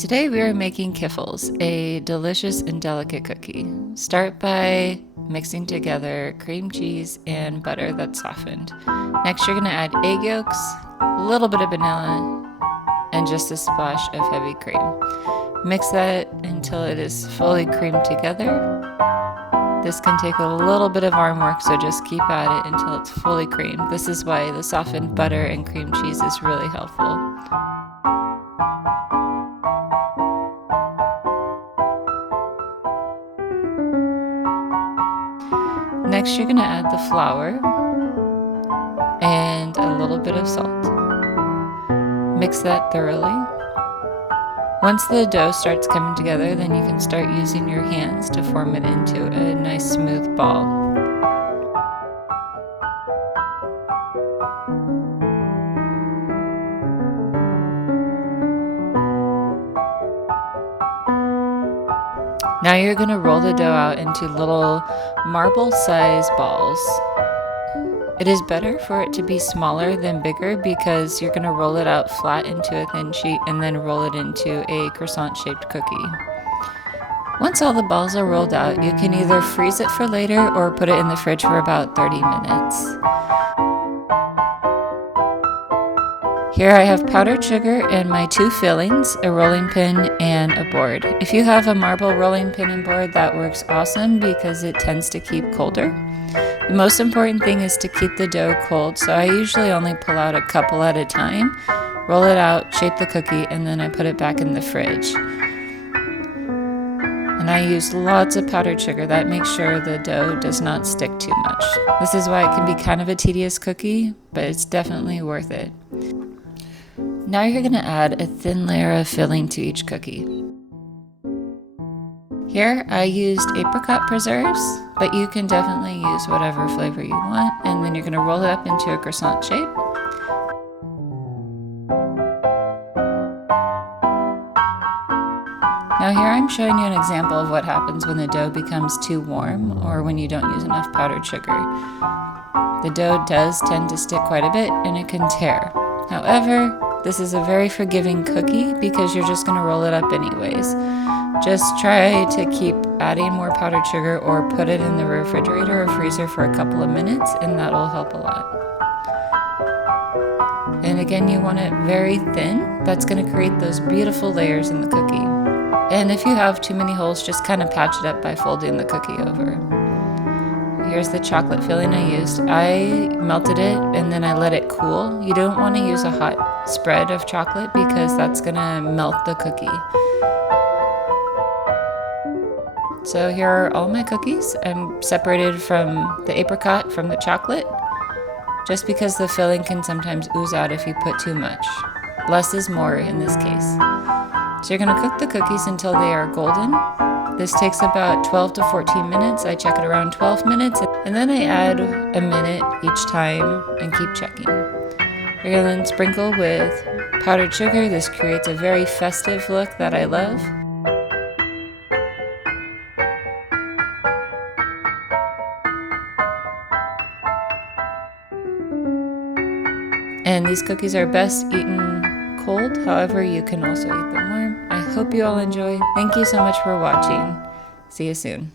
Today we are making Kiffles, a delicious and delicate cookie. Start by mixing together cream cheese and butter that's softened. Next you're going to add egg yolks, a little bit of vanilla, and just a splash of heavy cream. Mix that until it is fully creamed together. This can take a little bit of arm work, so just keep at it until it's fully creamed. This is why the softened butter and cream cheese is really helpful. Next, you're going to add the flour and a little bit of salt. Mix that thoroughly. Once the dough starts coming together, then you can start using your hands to form it into a nice smooth ball. Now you're going to roll the dough out into little marble-sized balls. It is better for it to be smaller than bigger because you're going to roll it out flat into a thin sheet and then roll it into a croissant-shaped cookie. Once all the balls are rolled out, you can either freeze it for later or put it in the fridge for about 30 minutes. Here I have powdered sugar and my 2 fillings, a rolling pin and a board. If you have a marble rolling pin and board, that works awesome because it tends to keep colder. The most important thing is to keep the dough cold, so I usually only pull out a couple at a time, roll it out, shape the cookie, and then I put it back in the fridge. And I use lots of powdered sugar. That makes sure the dough does not stick too much. This is why it can be kind of a tedious cookie, but it's definitely worth it. Now you're going to add a thin layer of filling to each cookie. Here I used apricot preserves, but you can definitely use whatever flavor you want, and then you're going to roll it up into a croissant shape. Now here I'm showing you an example of what happens when the dough becomes too warm or when you don't use enough powdered sugar. The dough does tend to stick quite a bit and it can tear. However, this is a very forgiving cookie because you're just going to roll it up anyways. Just try to keep adding more powdered sugar or put it in the refrigerator or freezer for a couple of minutes, and that'll help a lot. And again, you want it very thin. That's going to create those beautiful layers in the cookie. And if you have too many holes, just kind of patch it up by folding the cookie over. Here's the chocolate filling I used. I melted it and then I let it cool. You don't want to use a hot spread of chocolate because that's going to melt the cookie. So here are all my cookies. I'm separated from the apricot from the chocolate, just because the filling can sometimes ooze out if you put too much. Less is more in this case. So you're going to cook the cookies until they are golden. This takes about 12 to 14 minutes. I check it around 12 minutes, and then I add a minute each time and keep checking. You're going to then sprinkle with powdered sugar. This creates a very festive look that I love. And these cookies are best eaten cold, however you can also eat them warm. I hope you all enjoy. Thank you so much for watching. See you soon.